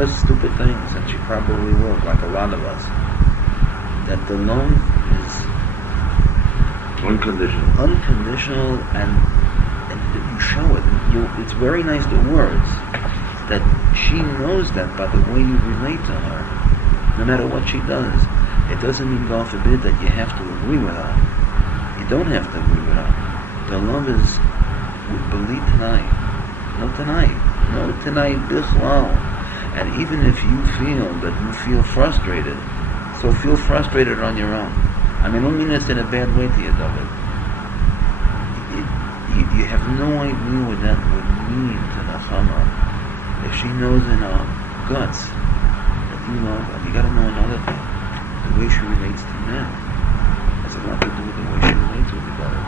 does stupid things, and she probably will, like a lot of us, that the love is unconditional, and you show it. It's very nice, the words, that she knows that by the way you relate to her, no matter what she does. It doesn't mean, God forbid, that you have to agree with her. You don't have to agree with her. The love is, believe tonight, bichlal. And even if you feel frustrated, so feel frustrated on your own. I mean, I don't mean this in a bad way to you, David. You have no idea what that would mean to the Chama. If she knows in her guts that you love her, you got to know another thing. The way she relates to men has a lot to do with the way she relates with the brother.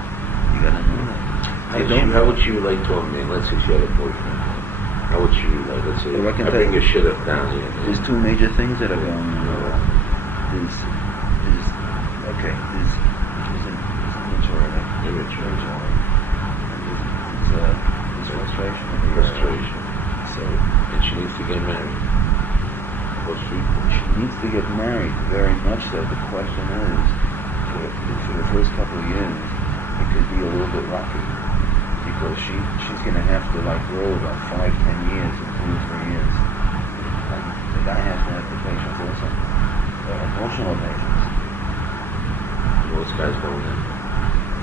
You got to know that. How would she relate to a man? Let's say she had a boyfriend. How would she relate? Let's say I bring your shit up down here. There's two major things that are going on. There's immaturity. There's frustration. So, and she needs to get married. She needs to get married, very much so. The question is, for the first couple of years, it could be a little bit rocky, because she's going to have to grow about 5-10 years in 2 or 3 years. And the guy has to have the patience also, emotional patience. Most guys don't have.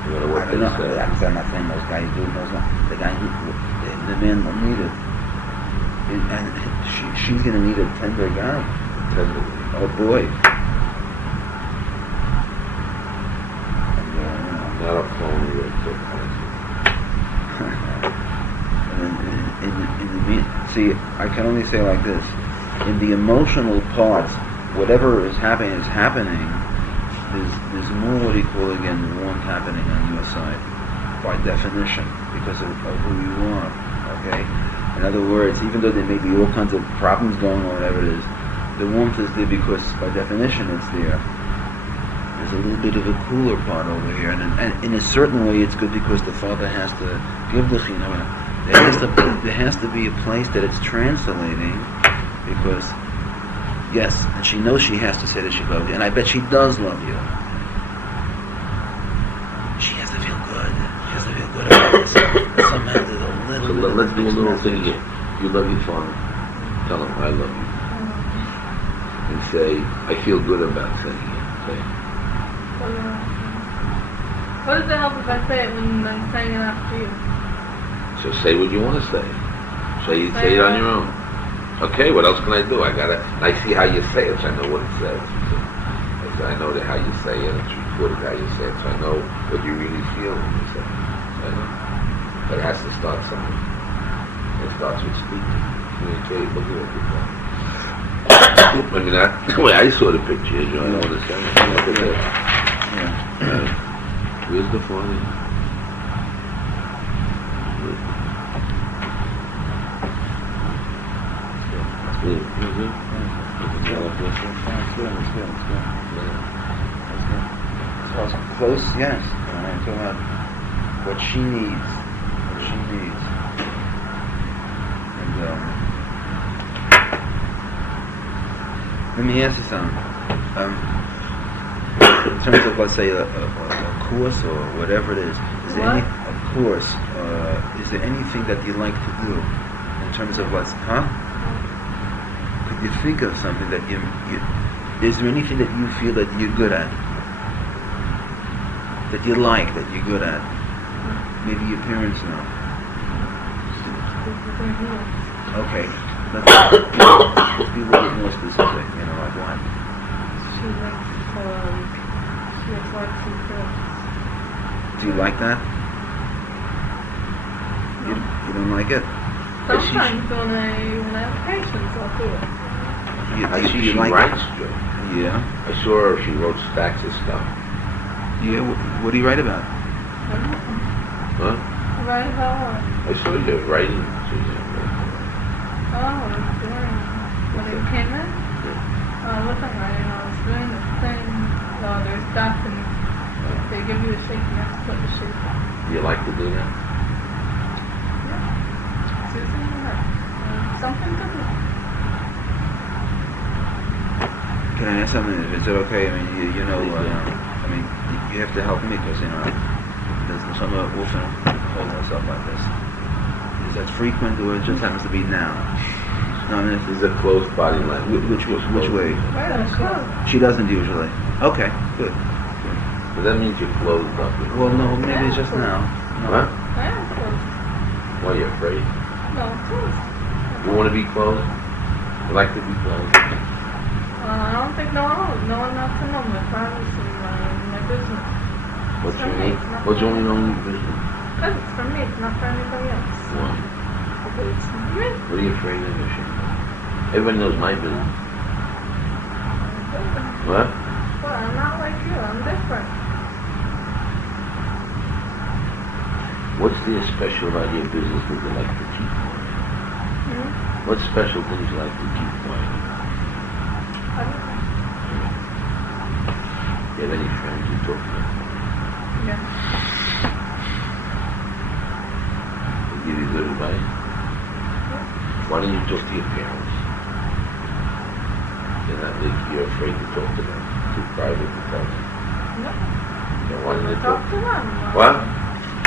You gotta work. I don't know. I'm not saying most guys do. The guy the man will need it. And she's going to need a tender guy. Oh boy. Not a phony See, I can only say like this. In the emotional parts, whatever is happening, there's more what you call again warmth happening on your side, by definition, because of who you are. Okay? In other words, even though there may be all kinds of problems going on, whatever it is, the warmth is there because by definition it's there. There's a little bit of a cooler part over here, and in a certain way it's good because the father has to give the chinam. There has to be a place that it's translating, because yes, and she knows she has to say that she loves you, and I bet she does love you. She has to feel good. She has to feel good about this. Somehow there's a little bit. Let's do a little thing again. You love your father. Tell him I love you. And say, I feel good about saying it. Say. What does it help if I say it when I'm saying it after you? So say what you want to say. Say it on your own. Okay, what else can I do? I see how you say it, so I know what it says. So I know that how you say it, it's recorded how you say it, so I know what you really feel when you say it. So I know. But it has to start somewhere. It starts with speaking. Communicate, look at what you're doing. I mean, the way I saw the picture, you know, I don't understand it. Look at that. Yeah. Where's the father? Close, yes. I'm talking about what she needs. And let me ask you something. In terms of, let's say, a course or whatever it is there is there anything that you like to do in terms of Could you think of something that is there anything that you feel that you're good at? That you like, that you're good at? Maybe your parents know. Okay, let's be a little bit more specific, like what? She likes watching films. Do you like that? No. You don't like it? Sometimes when I have patience, I'll do it. I see she like writes. Yeah. I saw her, she wrote stacks of stuff. Yeah, what do you write about? Huh? I write about I saw you writing. When it came in, I wasn't writing, I was doing this thing. There's dots and they give you a shape and that's what the shape is. You like to do that? Yeah. Something good. Can I ask something? Is it okay? I mean, you know, I mean, you have to help me because, you know, there's some often holding us up like this. Is that frequent or it just happens to be now? No, I mean, This is a closed body language. which way? Right, I'm closed. She doesn't usually. Okay, good. But that means you're closed up. Well, no, maybe it's just now. No. Huh? I am closed. Why, you're afraid? No, I'm closed. You want to be closed? You like to be closed? I don't think no one else to know my privacy, my business. What's For your me, name? it's not What's for your me. own business? Because it's for me, it's not for anybody else. Why? Because it's for me. What are you afraid of, Yeshiva? Everybody knows my business. What? Well, I'm not like you. I'm different. What's the special about your business that you like to keep quiet? Hmm? What special things you like to keep quiet? I don't know. You have any friends you talk to? Yeah. They give you good advice? Why don't you talk to your parents? You're afraid to talk to them. Too private to tell them. No. Then why don't I you talk talk? to them. What?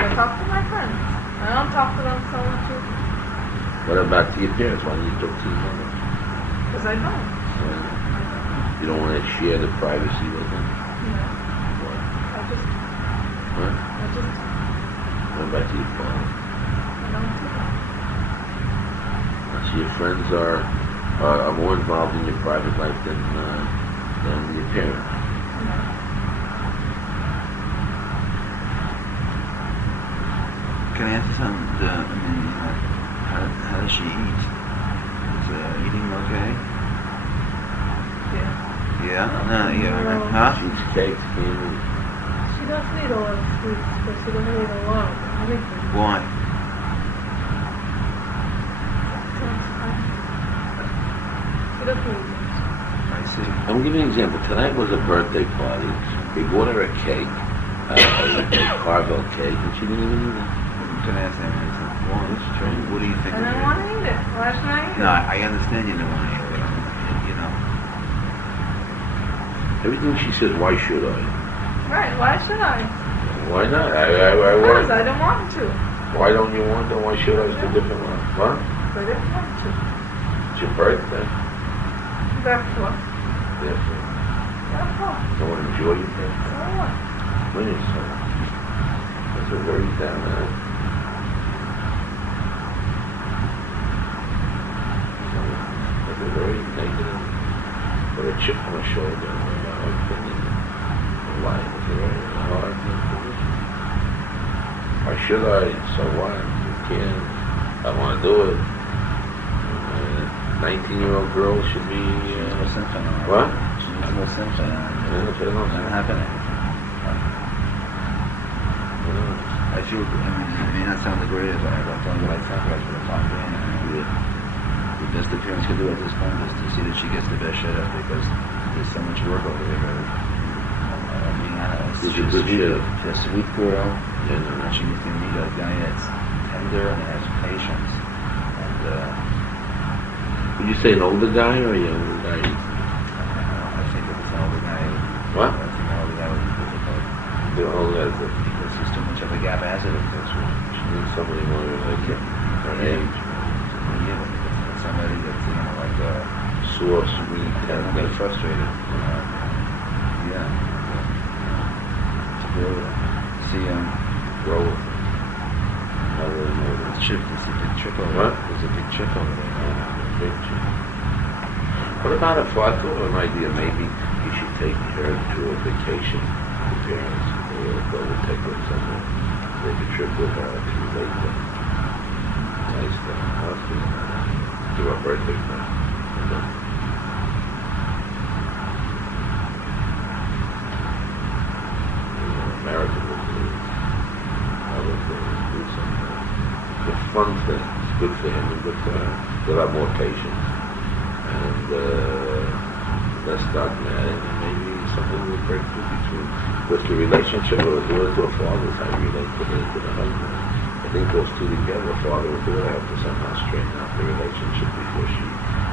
I talk to my friends. I don't talk to them so much What about to your parents? Why don't you talk to your mother? because I don't. You don't want to share the privacy with them? No. What? I just, What? What about to your father? I don't do that. So your friends are more involved in your private life than your parents. No. Can I ask you something? I mean, how does she eat? Is eating okay? Yeah. Yeah? No, yeah. No. Huh? She eats cake, candy. She doesn't eat a lot of sweets, but she doesn't eat a lot of anything. Why? She doesn't eat much. I see. I'm giving you an example. Tonight was a birthday party. We bought her a cake, a Carvel cake, and she didn't even eat it. Can I ask that? What do you think? I of didn't it? want to eat it. Why should I eat No, it? I understand you don't want to eat it. You know. Everything she says, why should I? Right, why should I? Why not? Because I don't want to. Why don't you want to? Why should I? It's a different one. What? I didn't want to. It's your birthday. Therefore. Therefore, Therefore. you want to enjoy your birthday. So what? When is so? That's a very down there. That's a very negative. Or a chip on the shoulder. Why? It's a very hard position. Why should I? So what? You can. I want to do it. 19-year-old girl should be. No symptom. What? There's no symptom. Yeah, put it on. Not happening. I feel. I mean, it may not sound the greatest, but I'm telling you what I think. I should have talked in. The best the parents can do at this point is to see that she gets the best shit up because there's so much work over there. I mean, She's a good shit. She's a sweet girl. Yeah, no, no. She needs to meet a guy that's tender and has patience. And Would you say an older guy or a younger guy? I think if it's an older guy, What? I think an older guy would be difficult. The older guy. Because there's too much of a gap as it is. She needs somebody more like her age. Yeah, but if it's somebody that's, you know, like, Sore, sweet, doesn't get tender. frustrated. Yeah. To grow, see, Grow. chip, there's a big chip over What? there. There's a big chip over there. What about if I thought of an idea? Maybe you should take her to a vacation with the parents. Or go and take her somewhere. Take a trip with her to Lakewood. Nice thing. Do a birthday thing. America would do other things, do something. The fun things. Good for him and good for her. They'll have more patience. And less dogmatic, and maybe something will break through between. Because the relationship of a daughter to a father is how you relate to the husband. I think those two together, a father or daughter, have to somehow straighten out the relationship before she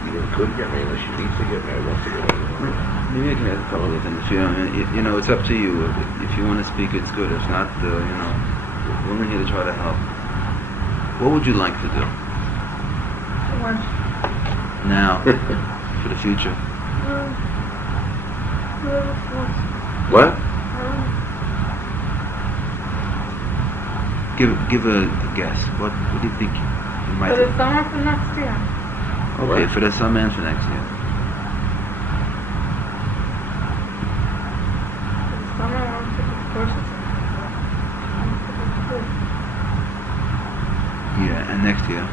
even could get married unless she needs to get married. Wants to get married. Maybe I can add a couple of things. You know, it's up to you. If you want to speak, it's good. If not, you know, we're only here to try to help. What would you like to do? Lunch. Now, for the future. What? Give a guess. What do you think you might For do? the summer for next year. Okay, What? for the summer and for next year. For the summer, I want to take the courses. I want to take the school. Yeah, and next year. I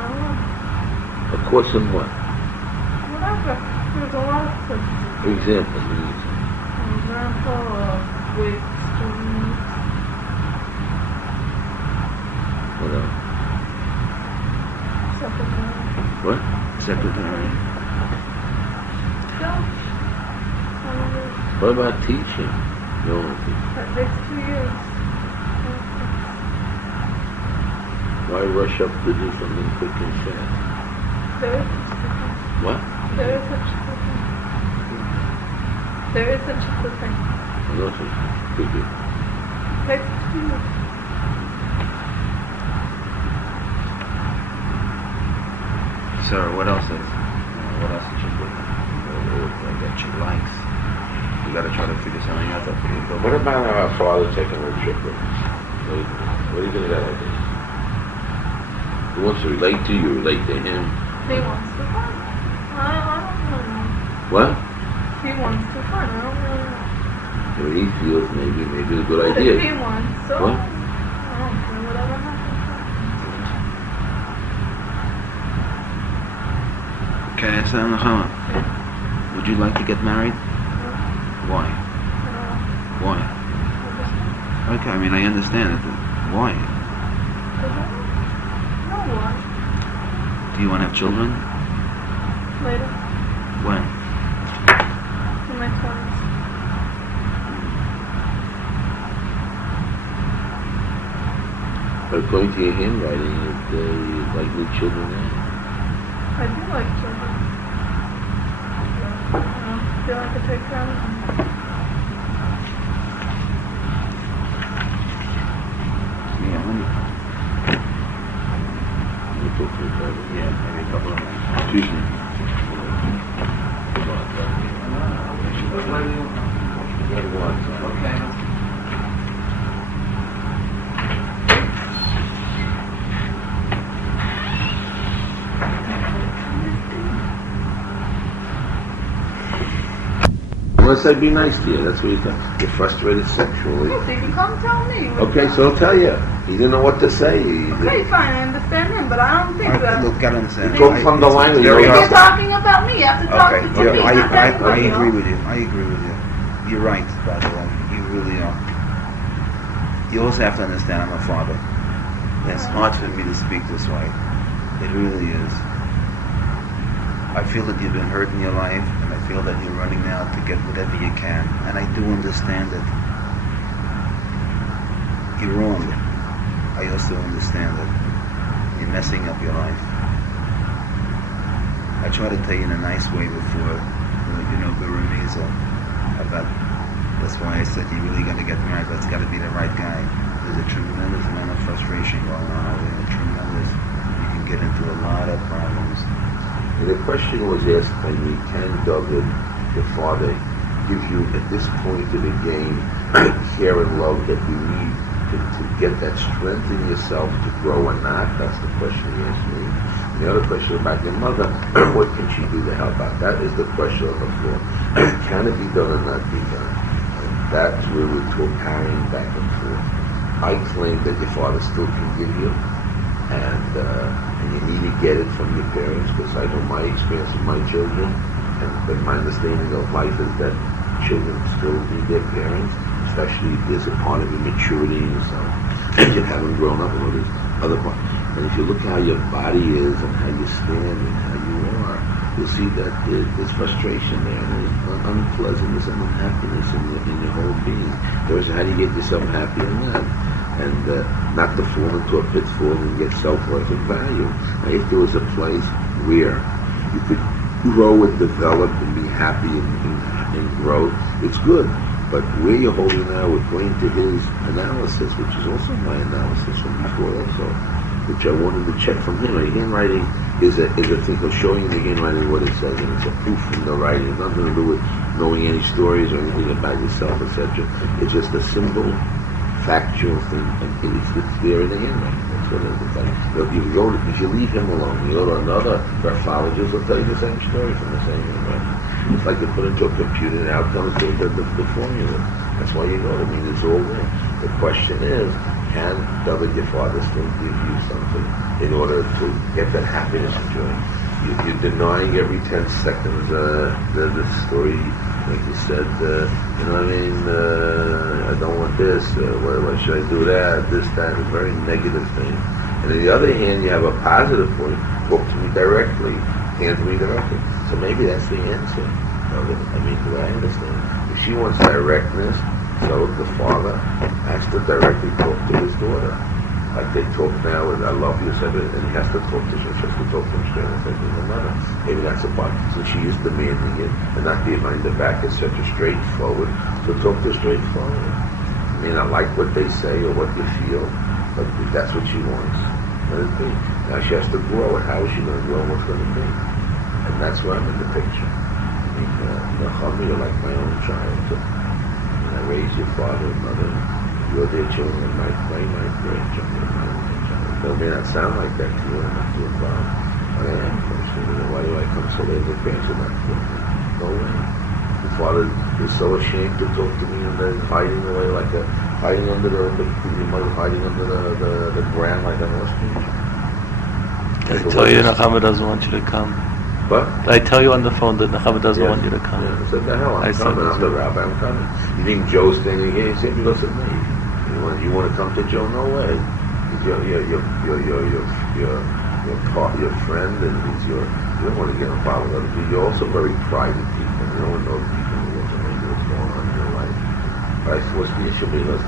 don't know. A course in what? Whatever. There's a lot of courses. For example, For example, with students. what else? Secretary. What? Secretary. Yeah. What about teaching? No, teaching. That takes 2 years. Why rush up to do something quick and fast? There is such a thing. What? There is such a thing. There is such a thing. I know something. Could be. Takes 2 years. Sarah, what else is? What else did you put? That she likes. You gotta try to figure something out. That's what you go. What about our father taking a trip with us? What do you think of that idea? He wants to relate to you, relate to him. He wants to fun. I don't really know. What? He wants to fun. I don't really know. Or he feels maybe it's a good But idea. if he wants, so What? I don't care whatever happens. Okay, so would you like to get married? Why? Why? Okay, I mean, I understand it. Why? No, why? Do you want to have children? Later. When? In my 20s. But according to your handwriting, you'd like new children now. I do like children. I feel like I take care of them. Yeah, You talk to your brother. yeah, maybe a couple of months. Excuse me. Okay. Unless I'd be nice to you, that's what you think. You're frustrated sexually. If you come tell me. Okay, so I'll tell you. He didn't know what to say. Okay, fine, I understand him, but I don't think that. Look, gotta understand. You talk from the line. It's You very know, If you're talking about me, you have to talk Okay, to me, yeah, not to I everybody agree else. with you. I agree with you. You're right, by the way. You really are. You also have to understand I'm a father. It's hard for me to speak this way. It really is. I feel that you've been hurt in your life, and I feel that you're running out to get whatever you can. And I do understand it. You're wrong. I also understand it. You're messing up your life. I tried to tell you in a nice way before, Berenice, about, that's why I said you really got to get married, but it's got to be the right guy. There's a tremendous amount of frustration going on over there, tremendous. You can get into a lot of problems. And the question was asked by me, can David, your father, give you at this point of the game care and love that you need to get that strength in yourself to grow or not? That's the question he asked me. And the other question about your mother, what can she do to help out? That is the question on the floor. Can it be done or not be done? And that's where we're carrying back and forth. I claim that your father still can give you, and you need to get it from your parents, because I know my experience with my children, and my understanding of life is that children still need their parents, especially if there's a part of immaturity and so you haven't grown up, and all this other part. And if you look how your body is and how you stand and how you are, you'll see that there's frustration there, and there's unpleasantness and unhappiness in your whole being. There's how do you get yourself happy in that? And not to fall into a pitfall and get self-worth and value. Now, if there was a place where you could grow and develop and be happy and grow. It's good. But where you're holding now, according to his analysis, which is also my analysis from before also, which I wanted to check from him. The handwriting is a thing of showing the handwriting what it says, and it's a proof from the writing. It's nothing to do with knowing any stories or anything about yourself, etc. It's just a simple, factual thing, and it's there in the handwriting. That's what it is. It's like, if you leave him alone, you go to another graphologist, he'll tell you the same story from the same handwriting. It's like you put into a computer and out comes the formula. That's why you go. I mean, it's all there. The question is, can David, your father, still give you something in order to get that happiness and joy? You're denying every 10 seconds the story, like you said, you know what I mean? I don't want this, why should I do that, this, that, it's a very negative thing. And on the other hand, you have a positive point, talk to me directly, hand to me directly. So maybe that's the answer. I mean, do I understand? If she wants directness, so the father has to directly talk to his daughter. Like they talk now, and I love you, said it, and he has to talk to her, just to talk to him straight and say to her mother. Maybe that's a part. So she is demanding it, and not behind the back, it's such a straightforward. So talk to her straightforward. I mean, I like what they say or what you feel, but if that's what she wants, let it be. Now she has to grow, and how is she going to grow? What's going to be? And that's where I'm in the picture. I mean, you're like my own child. And I raised your father and mother. You're their children, my grandchildren. It may not sound like that to you, I'm not too involved. But I am personally. Why do I come so late? The parents are not for me. No way. The father is so ashamed to talk to me and then hiding away hiding under your mother hiding under the ground like an ostrich. I tell you, Nechama doesn't want you to come. What? I tell you on the phone that Nechama doesn't want you to come. Yeah, I said, the hell, I'm coming. I'm the rabbi, I'm coming. You think Joe's standing here? He said, because of me. You want to come to Joe? No way. He's your friend, and he's you don't want to get involved with other people. You're also very private people. You don't want to know the people who what's going on in your life. But I force the issue because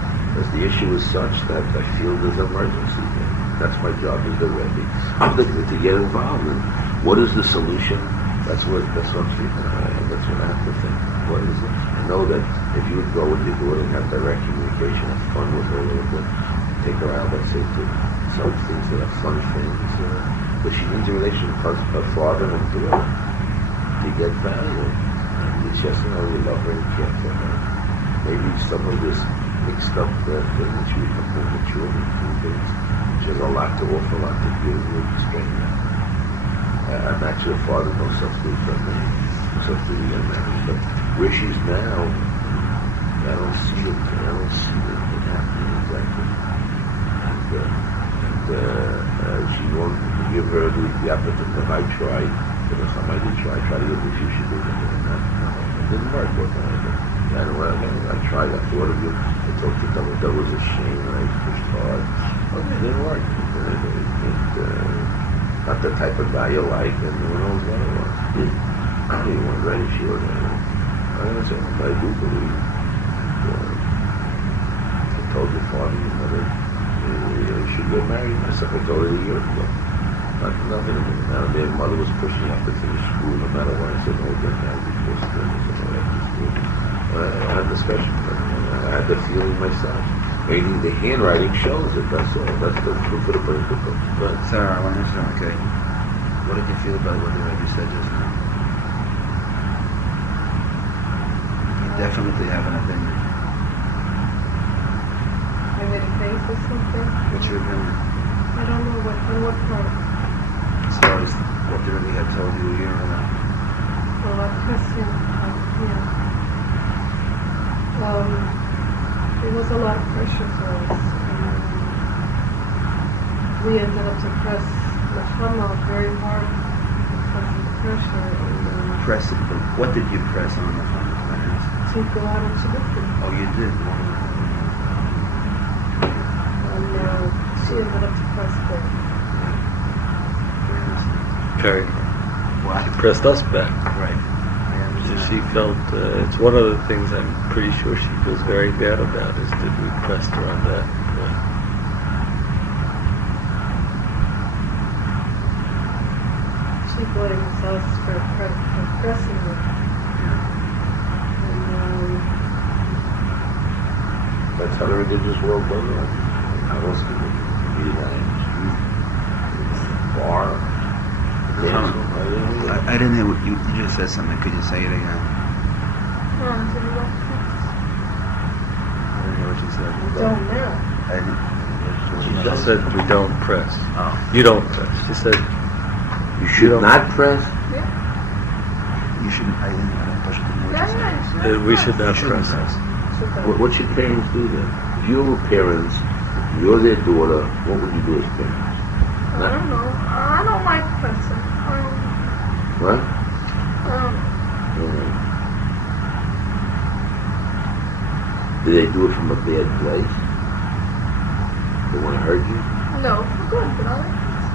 the issue is such that I feel there's an emergency there. That's my job as the Rabbi. I'm looking to get involved in what is the solution. That's what I'm thinking. That's what I have to think. What is it? I know that if you would go with your daughter and have direct communication, have fun with her a little bit, take her out, let's say, to some things that are fun things. But she needs a relationship with her father and daughter to get value. And it's just, we love her and care for her. Maybe some of this mixed up thing that she become more mature in things. She has a lot to offer, a lot to give with the stranger. I'm actually a father, no substitute for me, no substitute for marriage. But where she's now, I don't see it happening exactly. And she won't give her the opportunity. I tried, I did try to get what you should do, it didn't work. I tried, I thought of you, I talked to them, that was a shame, and I pushed hard. Okay, it didn't work. Not the type of guy you like, and who knows what it was. I don't even want to write a Shiur. I'm going to say, I do believe. I told your father, your mother, you should get married. Myself, I told her a year ago. Nothing to me. Now, their mother was pushing up to finish school, no matter what. I said, no, get married before school. I said, no, after school. I had discussion with her. I had the feeling myself. Meaning the handwriting shows it, that's all. That's the proof of the pudding. But Sarah, I want to know, okay, what did you feel about what the Rabbi said just now? You definitely have an opinion. I made a face or something. What's your opinion? I don't know what part. As far as what the Rabbi had told you a year ago. Well, I question, there was a lot of pressure for us. We ended up to press the Hama very hard because of the pressure. And, Press it, but what did you press on the phone? to go out and Shidduchim. Oh, you did? And she ended up to press back. Very. What? She pressed us back. Right. She felt, it's one of the things I'm pretty sure she feels very bad about is that we pressed her on that. She bought him else for pressing it. And, That's how the religious world does it. How else can it be like bar? I didn't hear what you just said something. Could you say it again? so you don't press. I didn't hear what you said. Don't now. I didn't. She said we don't press. Oh. You don't press. She said You should not press. Yeah. You shouldn't. I didn't push what you said. we should not You shouldn't press. What should parents do then? If you were parents, you're their daughter, what would you do as parents? I don't know. I don't like pressing. What? Um, Do they do it from a bad place? They want to hurt you? no, for good, but I like pressing.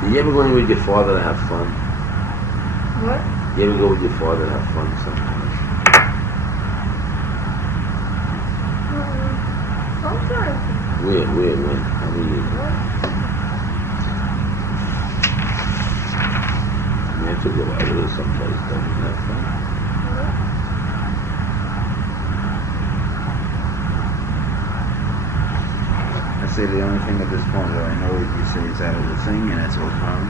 Do you ever go in with your father to have fun? What? You ever go with your father to have fun sometimes? Sometimes. When? How many years? You have to go out with us someplace, don't you have fun? I say the only thing at this point that I know that you say is out of the thing, and it's all fine.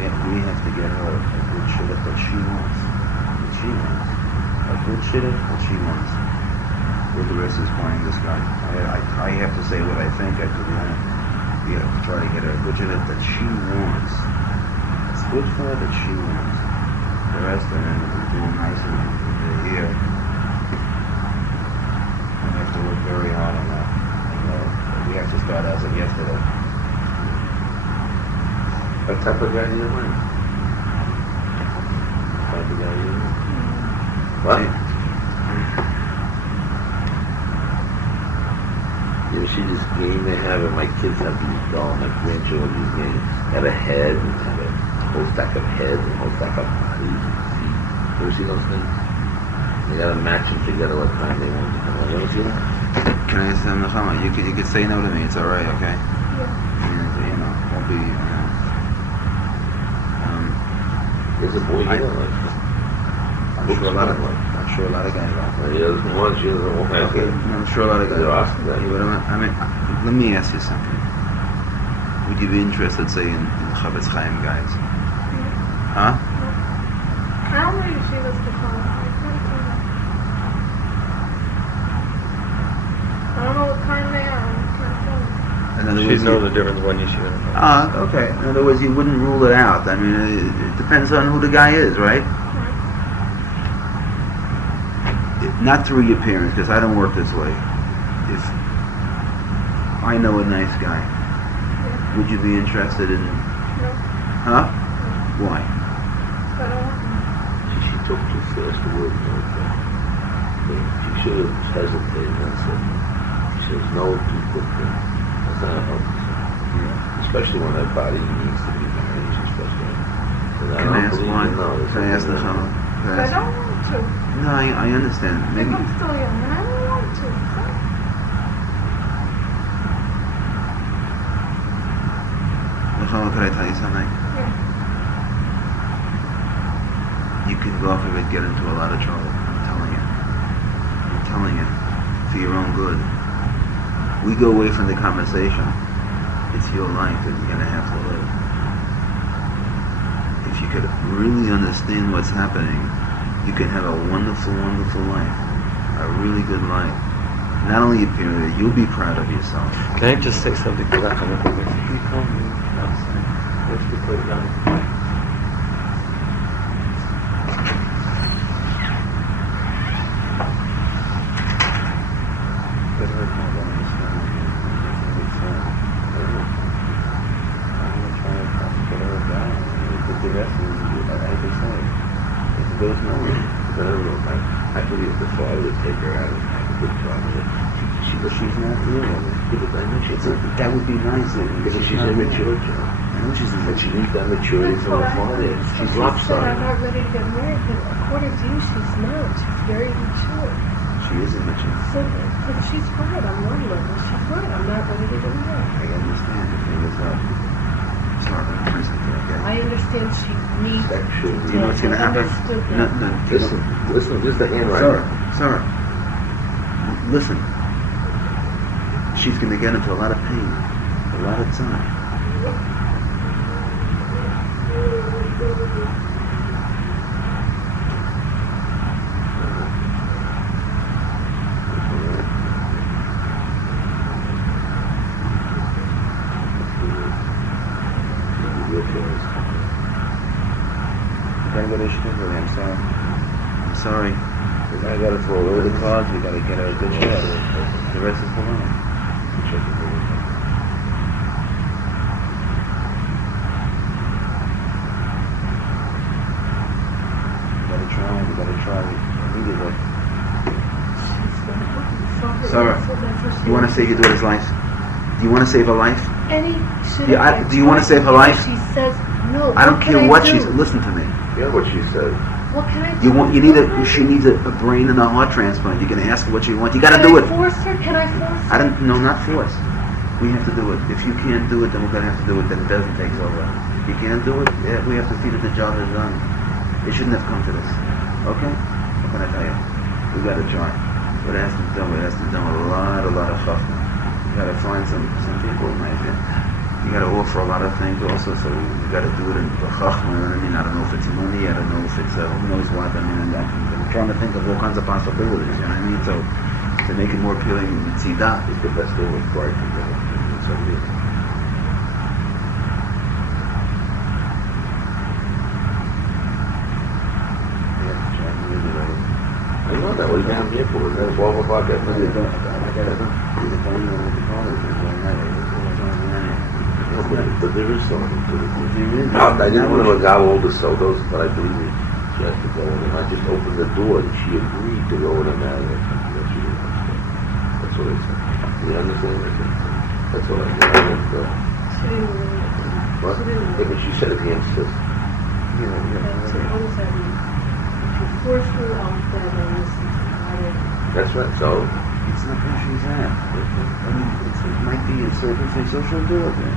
We have to get her a good shidduch that she wants. What she wants. A good shidduch that she wants. With the rest is playing this guy. I have to say what I think. I could try to get her a good shidduch that she wants. It's good for her that she wants. The rest of them are doing nice and they're here. And we have to work very hard on that. We have to start as of yesterday. What type of guy do you want? What type of guy do you want? What? You ever see this game they have, and my kids have these dolls, my grandchildren these games. They have a head, and have a whole stack of heads, and a whole stack of bodies, and feet. You ever see those things? They gotta match them together what time they want to have. You ever see that? Can I say something? You could say no to me. It's all right, okay? Yeah. And, won't be. There's a boy here. I'm sure a lot of guys are. He doesn't want, she doesn't want. Okay, I'm sure a lot of guys They're are. asking that. Yeah, but I mean, let me ask you something. Would you be interested, say, in the Chavetz Chaim guys? Huh? I don't know Yeshivas to call it. I don't know what kind they are. I can't tell you. In other She'd words, know the difference when you should have. okay. In other words, you wouldn't rule it out. I mean, it depends on who the guy is, right? Not through your parents, because I don't work this way. If I know a nice guy, would you be interested in? No. Huh? Why? I don't want them. She took too fast the word no. She should have hesitated and said, she says no to put them. That's not a healthy thing. Especially when that body needs to be married, especially. Can I ask why? Can I ask the Chama? I don't want to. No, I understand. Maybe. I'm still young and I don't want to. Chama, could I tell you something? Yeah. You could go off of it, get into a lot of trouble. I'm telling you. I'm telling you. For your own good. We go away from the conversation. It's your life that you're going to have to live. If you could really understand what's happening, you can have a wonderful, wonderful life. A really good life. Not only your parents, you'll be proud of yourself. Can I just say something to that? You call me outside. Let's just put it down. I believe the father would take her out and have a good time with her. She's not doing it. Yeah, but I know she's That would be nice. because she's immature, Joe. I know she's And she needs that maturity from her father. She's She said I'm lopsided. not ready to get married, but according to you, she's not. She's very mature. She She is immature. So she's right on one level. She's right. I'm not ready to do that. I understand. The thing is that it's not going to present it, okay? I understand she needs Sexual. to. Do you know what's going to happen? Understood No, that. no. Listen, this is the handwriting. Sarah, listen. She's going to get into a lot of pain, a lot of time. You gotta go to Shiur, I'm sorry. I'm sorry. We gotta throw away the cards, we gotta get her a good shot. The rest is below. We gotta try immediately. Sarah, you wanna save your daughter's life? Do you wanna save her life? Do you wanna save her life? She says no. I don't care what she's. Listen to me. Yeah, what she said. What can I do? She needs a brain and a heart transplant. You're gonna ask her what she wants. You gotta do it. Force her? Can I force her? No, not force. We have to do it. If you can't do it, then we're gonna have to do it. Then Bezin takes over. If you can't do it, yeah, we have to see that the job is done. It shouldn't have come to this. Okay? What can I tell you? We gotta try. But it has to be done. It has to be done with a lot of chachma. You gotta find some people, in my opinion. You gotta offer a lot of things also, so you gotta do it in the chachma. You know what I mean? I don't know if it's money. I don't know if it's who knows what. I mean, I'm trying to think of all kinds of possibilities. You know what I mean? So to make it more appealing, tzida It's the best thing with Clark. It's what it is. I know that. What are you down here for? Is that 12 o'clock at night? But there is something to it. I didn't want to got all the sodas, but I believe she has to go in. And I just opened the door and she agreed to go in and marry her. That's what I said. You understand? That's what I said. She didn't really. What? Yeah, but she said it again. She says, So what does that mean? If you force her off that and listen to her. that's right. So, it's not where she's at. I mean, it might be a circumstance, so she'll do it then.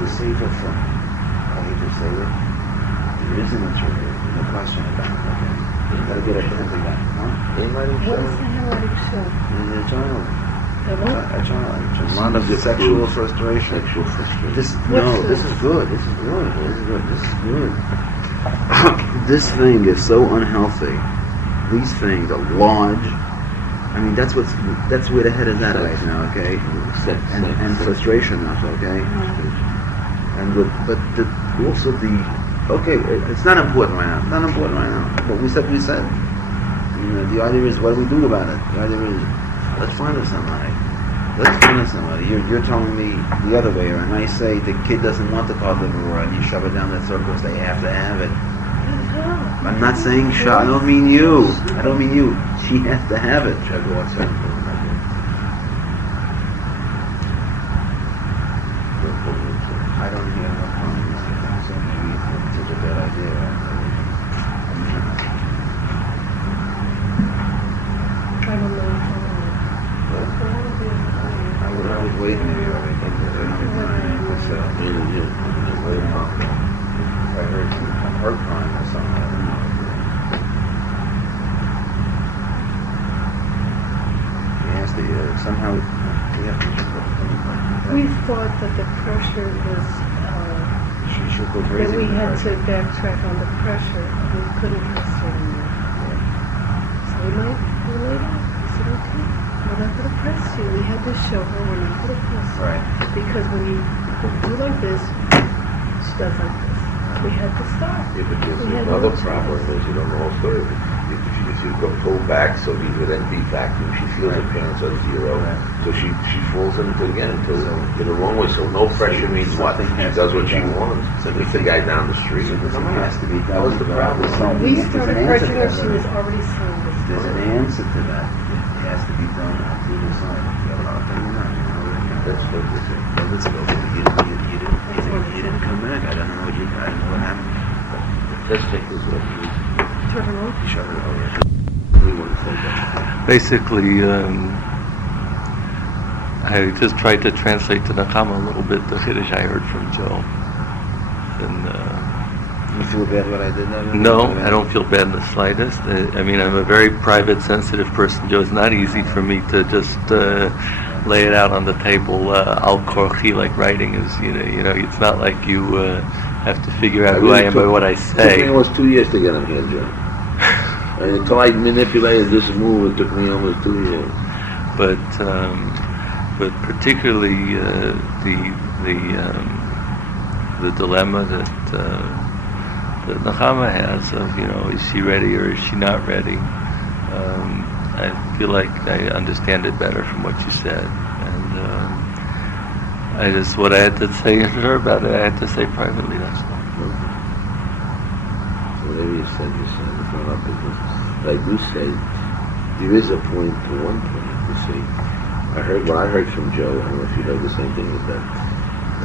To save her from, I hate to say it, there is an interpreter, no question about it. Okay? You gotta get her hands again, huh? handwriting What show? is the handwriting show? And a child. The what? A child. A lot of sexual frustration. Sexual frustration. This What's is good. This is good. This is good. This is good. This thing is so unhealthy. These things are large. I mean, that's where the head is at right now. Okay, and frustration also. Okay, and also the okay. It's not important right now. It's not important right now. What we said. You know, the idea is, what do we do about it? The idea is, let's find us somebody. Let's find us somebody. You're telling me the other way around. I say the kid doesn't want the card liver, and you shove it down the circles. They have to have it. I'm not saying shove. I don't mean you. I don't mean you. She has to have it. Check what's that. I don't hear no comments. So maybe it's such a bad idea. I don't know. I would wait maybe. I heard some heart crime or something. I don't know. He has to somehow. We have to. We thought that the pressure was, She should go that crazy. we with had her. to backtrack on the pressure. We couldn't trust her anymore. So we might do later. We said, okay, we're not going to press you. We had to show her we're not going to press you. Right. Because when you do like this, she does like this. We had to stop. Yeah, but there's We had another no choice. problem is you don't know the whole story. If you go pull back, so he would then be vacuum. She feels her parents are zero. Right. So she falls into it again in the wrong way. So no pressure means what? She Something has does to what be she done. wants. So It's the guy down the street. So Come something on. has to be done. That was the problem. We There's started an answer pressuring her. to She that. was already saying this. There's an answer to that. It has to be done on the other side. You have a thing or not? That's what they say. Well, let's go. You didn't come back. I don't know what happened. Let's take this look. Turn her on. You shut it. Oh yeah. What do you want to say about that? Basically, I just tried to translate to Nakama a little bit the Kiddush I heard from Joe. And You feel bad what I did now? no, I don't feel bad in the slightest. I mean, I'm a very private, sensitive person, Joe. It's not easy for me to just lay it out on the table. Al korchi, like writing is, you know, it's not like you have to figure out who I am by what I It took say. me almost 2 years to get him here, Joe. And until I manipulated this move, it took me almost 2 years. But particularly the dilemma that Nechama has of, you know, is she ready or is she not ready? I feel like I understand it better from what you said, and what I had to say to her about it, I had to say privately. That's all. Whatever you said, it's not up to you. But I do say there is a point to one point. You see, what I heard from Joe. I don't know if you heard the same thing. Is that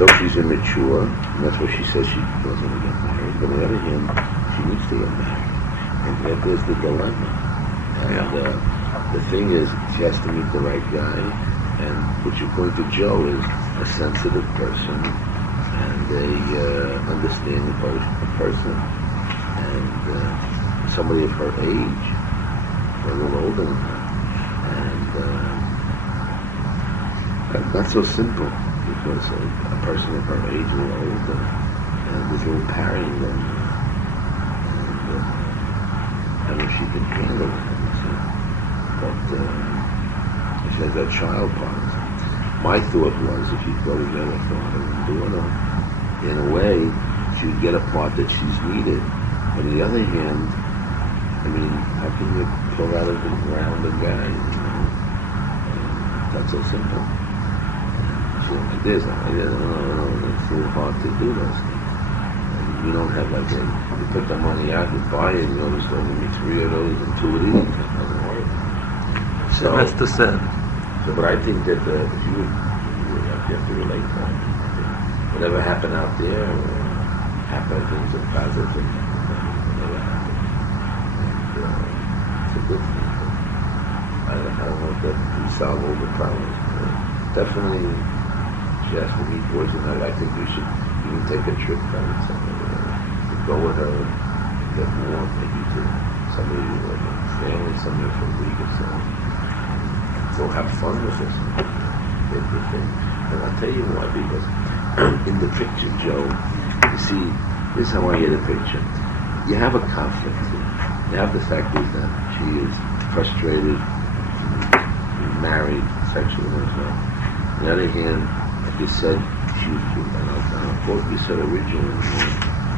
though she's immature, and that's what she says she doesn't want to get married. But on the other hand, she needs to get married, and yet there's the dilemma. And the thing is, she has to meet the right guy. And what you point to Joe is a sensitive person and a understanding person. And somebody of her age, or a little older than her, and not so simple, because a person of her age, a little older, and there's a little parrying them, and I don't know if she can handle it, but if she has that child part. My thought was, if you go together, father and daughter, in a way, she would get a part that she's needed. On the other hand, I mean, how can you pull out of the ground a guy, you know? Not so simple. She's like this, I'm like this, no, it's a little hard to do those things. And you don't have like you put the money out, you buy it, you know, there's only be 3 of those and 2 of these, it doesn't work. So, That's the sin. but I think that you have to relate to that. Whatever happened out there, things are positive things. Whatever happened. And it's a good thing. I don't know if that we solve all the problems. Definitely, she has to meet boys, and I think we should even take a trip down somewhere to go with her and get more, maybe to somebody like a family, somewhere for a week or so. Go have fun with us. And I'll tell you why, because in the picture, Joe, you see, this is how I get a picture. You have a conflict. You have the fact is that she is frustrated, she's married, sexually herself. On the other hand, like you said, I'll quote you said originally,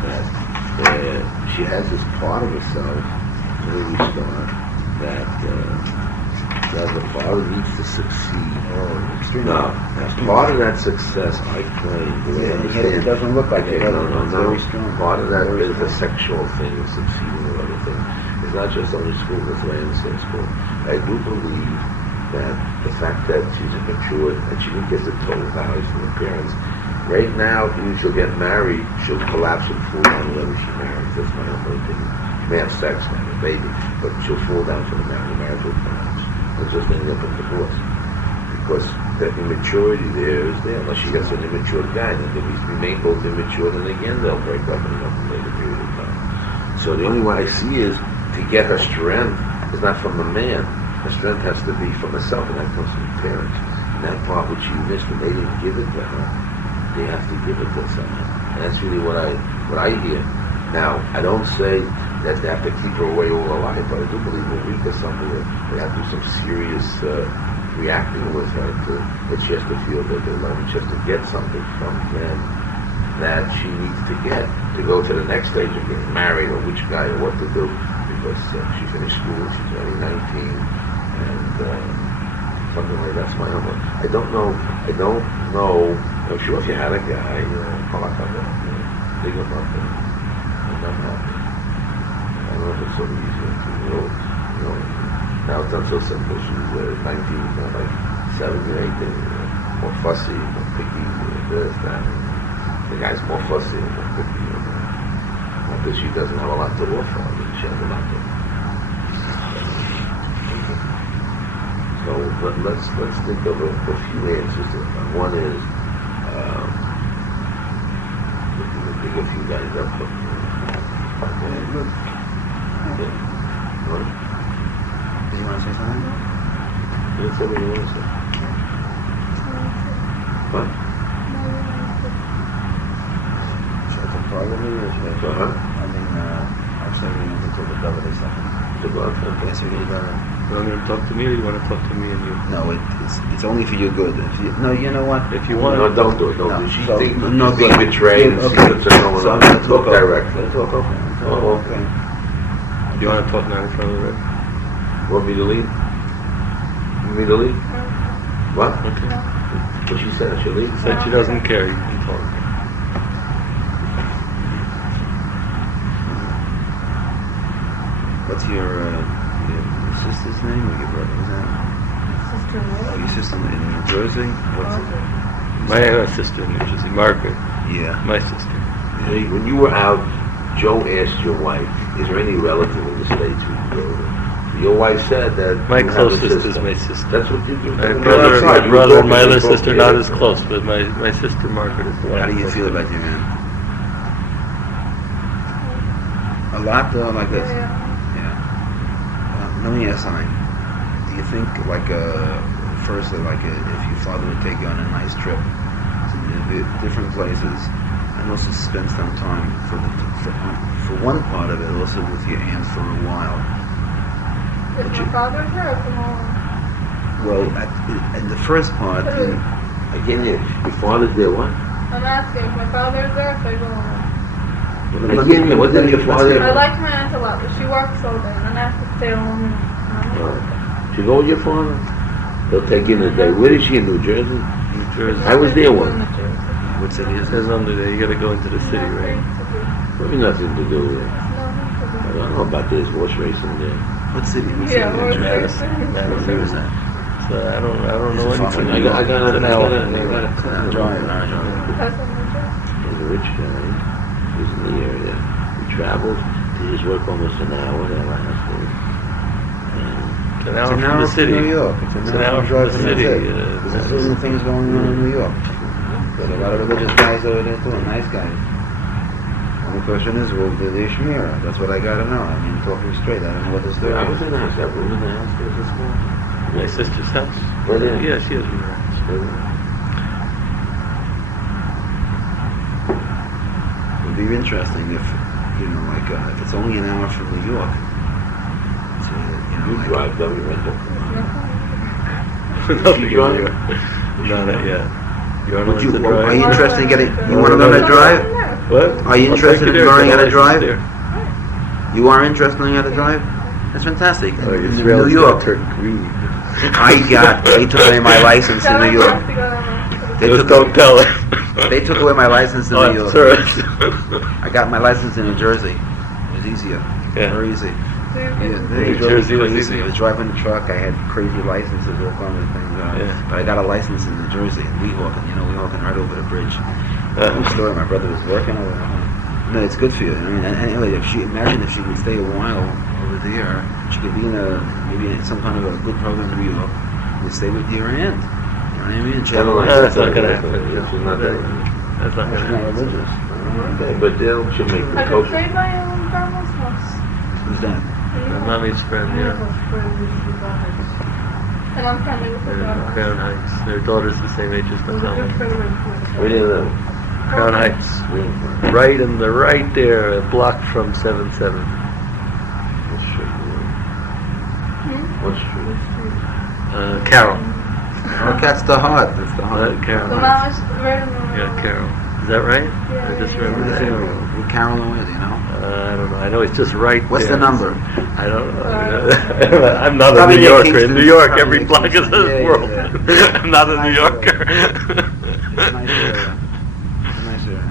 that she has this part of herself, where we start, that the father needs to succeed. No, as part of that success, I claim, the way I understand it doesn't look like it. No. It's very strong. Part of that is a sexual thing, of succeeding with other things. It's not just only school, that's the way I understand school. I do believe that the fact that she's immature and she didn't get the total values from her parents, right now, when she'll get married, she'll collapse and fall down whenever she marries. That's my own opinion. She may have sex, may have a baby, but she'll fall down from the marriage will collapse. And just end up in divorce. Because the immaturity there is there. Unless she gets an immature guy, then they'll remain both immature, then again they'll break up in a later period of time. So the only way I see is to get her strength is not from the man. Her strength has to be from herself, and that comes from the parents. And that part which she missed, when they didn't give it to her, they have to give it to someone. And that's really what I hear. Now, I don't say that they have to keep her away all her life, but I do believe a week or something that they have to do some serious reacting with her that she has to feel that they're loving. She has to get something from them that she needs to get to go to the next stage of getting married, or which guy, or what to do, because she finished school, she's only 19, and something like that's my homework. I don't know. I'm sure if you had a guy, big enough, and I'm happy. I don't know if it's so easy to now it's not so simple. She's 19, not like 17, 18, more fussy, more picky, this, that. The guy's more fussy and more picky. Not that she doesn't have a lot to offer, I mean, she has a lot to offer. So let's think of a few answers. One is we'll pick a few guys up. Okay, good. What? Do you want to say something? Let's say what you want to say. What? Should I talk privately or should I talk? Uh-huh. I mean, actually, we need to talk about it a second. Yes, we need better. You want me to talk to me, or you want to talk to me and you? No, it's only for your good. No, you know what? If you want. No, don't do it. Don't No, do it. She so- thinks no, she's being good. betrayed and Okay. secrets are going So I'm on. going to Talk talk directly. Talk open. Oh, Okay. Do you want to talk now in front of the Rebbe? Want me to leave? You want me to leave? What? Okay. What she said? I should leave? She said she doesn't care. You can talk. What's your sister's name or your brother's name? Sister Oh, Mary. your sister in New Jersey? What's it? My sister in New Jersey, Margaret. Yeah. My sister. Hey, when you were out, Joe asked your wife, is there any relative in the States we can go to? Your wife said that My you have a closest sister. is my sister. That's what you do. My You're brother, outside, my you brother, talk and my and other you talk sister not together. as close, but my sister Margaret is the one. How do you feel about your man? A lot, like this. Yeah. Let me ask something. Do you think, like, firstly, like, if your father would take you on a nice trip to different places, and also spend some time for one part of it, also with your aunt for a while? If my father's here, it's tomorrow. Well, at the first part, Again, your father's there, what? I'm asking if my father's there, if I go home. Again, what did your father... I like my aunt a lot, but she works all day, and I have to stay home. You go with your father? He'll take you in a day. Where is she, in New Jersey? New Jersey. I was there once. what city It is says this? under there, you got to go into the city, right? What nothing to do with it. I don't know about this horse racing there. What city? What Yeah, city? horse Madison. racing. Where is that? So I don't know Is it far from anything. New York? I got It's an hour. Drive. He's a rich guy. He's in the area. He travels. He just work almost an hour there last week. It's an hour It's an from hour the city. New York. It's an hour from drive the from city. There's a million things going on in New York. There's a lot of religious guys over there too, nice guys. The question is, will do the Shmira? That's what I gotta know. I mean, talking straight, I don't know what the story I was is. in the house. That room in the house. There's a small. My sister's house. Where there? Yeah, she has her house. It would be interesting if, like, if it's only an hour from New York. So, You like, drive, don't you, rental? Nothing You drive? Not yet. You want would to you, learn to are you drive? interested in getting, you want to learn how to drive? What? Are you I'll interested take in you there, learning get how a to license drive? there. You are interested in learning how to drive? That's fantastic. Oh, In Israel's New York, gonna turn green. they took away my license in New York. They Just took, don't tell her. they took away my license in Oh, New York. sorry. I got my license in New Jersey. It was easier. Yeah. Very easy. Yeah, New Jersey was crazy. easy. I was driving the truck. I had crazy licenses, all kinds of things. Yeah. But I got a license in New Jersey, in Weehawken. Weehawken right over the bridge. Uh-huh. Story. My brother was working over there. No, it's good for you. I mean, anyway, imagine if she could stay a while over there. She could be maybe in some kind of a good program in New York. And stay with your aunt. You know what I mean? She had a No, No, license. that's not going to happen. She's not that. That's not going She's to not happen. religious. Okay, but she'll make the I could coach. stay by grandma's house. Who's that? My mommy's friend, I have yeah. a friend who's divided. And I'm friendly with her They're in daughter. Crown Heights. Their daughter's the same age as Well, the a good family. friend of mine. Where do you live? Crown Heights. Right there, a block from 7-7. What street? What street? Carroll. Oh, that's the heart. That's the heart. Carroll. The mom is right in the middle. Yeah, Carroll. Is that right? Yeah, I just yeah, remember Where's that. Carol? Where Carolyn is, I don't know. I know it's just right What's there. the number? I don't know. I'm not a Probably New near Yorker. In Kingston. New York, Probably every near block is Kingston. this Yeah, world. yeah. I'm not a New Nice Yorker. It's a nice area. It's a nice area.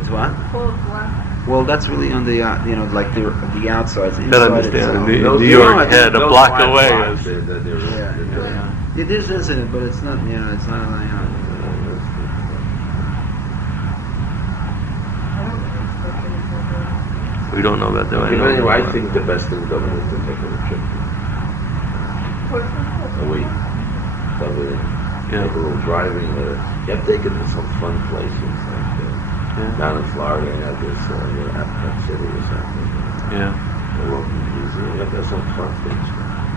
It's what? Full of black. Well, that's really on the, like the outsides. The I inside understand. itself. New York had a block away. Yeah. It is, isn't it? But it's not, it's not, We don't know about that. Anyway, I think the best thing to do is to take a trip. a week. So we Yeah. a little driving. You have to take it to some fun places. Like down in Florida, they have this Epcot City or something. Yeah. The local museum. You have to have some fun things.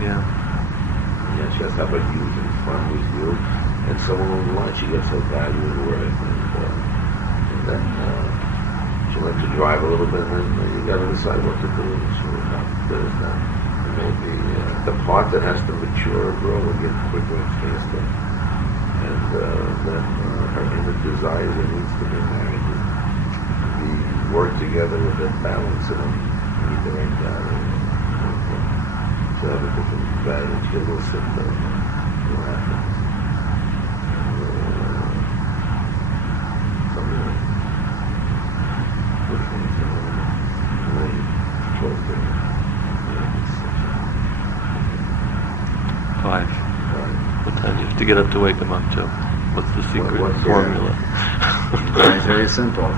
Yeah. Yeah, she has to have a huge and fun with you. And someone on lunch, she gets her value and worth. And then she lets you drive a little bit, and then you got to decide what to do. She will have this, that. And maybe the part that has to mature or grow will get quicker and faster. And then her inner desire that needs to be married to be work together with that balance and meet the right value. To have a different value, she will sit there and what happens. Something like Five. What time do you have to get up to wake him up, Joe? What's the secret formula? It's very simple.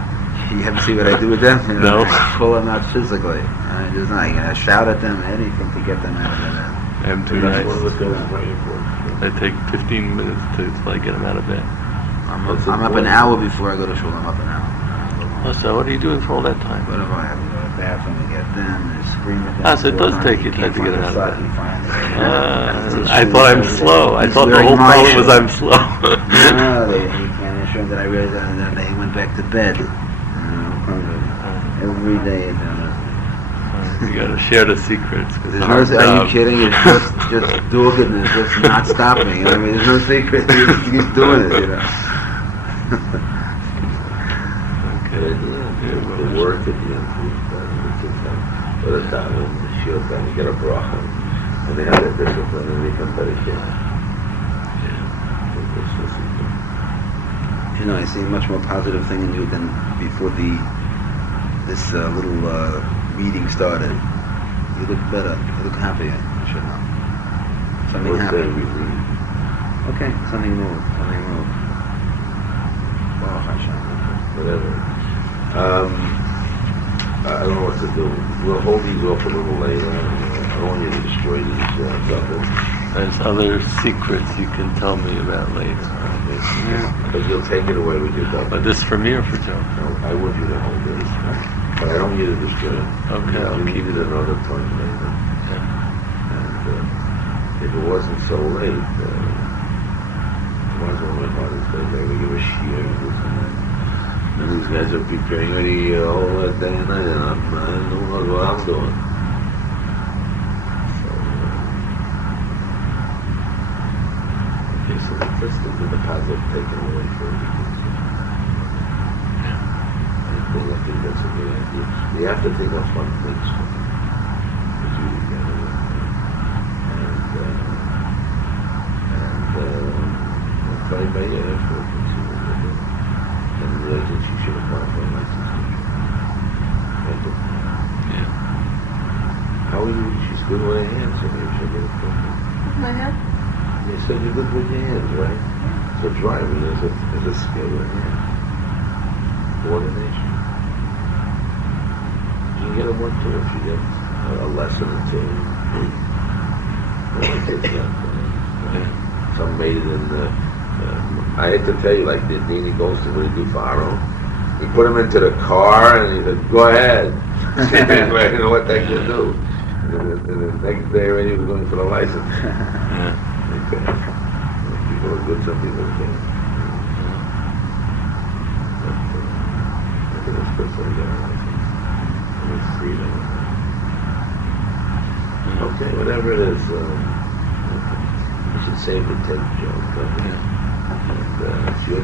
You haven't seen what I do with them? No. I pull them out physically. I just not gonna shout at them, anything to get them out of bed. I'm too That's nice. one of the things I'm praying for. I take 15 minutes to like get him out of bed. I'm up an hour before I go to shul. I'm up an hour. Oh, so what are you doing for all that time? Whatever, I have to go to the bathroom and get them, and scream at them. So it does take you time to get out of bed. I I thought I'm slow. I thought the whole problem was I'm slow. No, he can't ensure that I realized that, and then they went back to bed. Every day. You gotta share the secrets. Are you kidding? It's just doggedness, just not stopping. I mean, there's no secret. You just keep doing it, you know. Okay. The work at the end for the time and the shield time, you get a bracha. And they have that discipline and they become better kids. You know, I see a much more positive thing in you than before this little meeting started. You look better. You look happier. I should know. Something happened. Okay, something moved. Something moved. Baruch Hashem. Whatever. I don't know what to do. We'll hold these off a little later. I don't want you to destroy these doubles. There's other secrets you can tell me about later. Because you'll take it away with your double. But this for me or for Joe? No, I want you to hold this. But I don't want you to destroy it. Okay, I'll keep it another time later. Yeah. And if it wasn't so late, one of my father's day, they would give a shiur and this and that. And these guys are preparing already all day and night, and I don't know what I'm doing. So, let's look at the positive taken away for it. I think that's a good idea. We have to think of fun things to do together. And try by your effort and see what we do. And I think she should apply for a license teacher. Yeah. How are you? She's good with her hands, so maybe she'll get it perfect. My hand? You said you're good with your hands, right? So driving is a skill in hand. Coordination. You can get a one too if you get a lesson or two. Some made it in the. I hate to tell you, like the Dini Goldstein, what he do for Aaron? We put him into the car and he said, "Go ahead." I didn't know what that could do. And the next day, already he was going for the license. Yeah. People are good, some people can't. I think it's good for you to get a license. It's freedom. Okay, whatever it is, you should save the tape, Joe. And it's your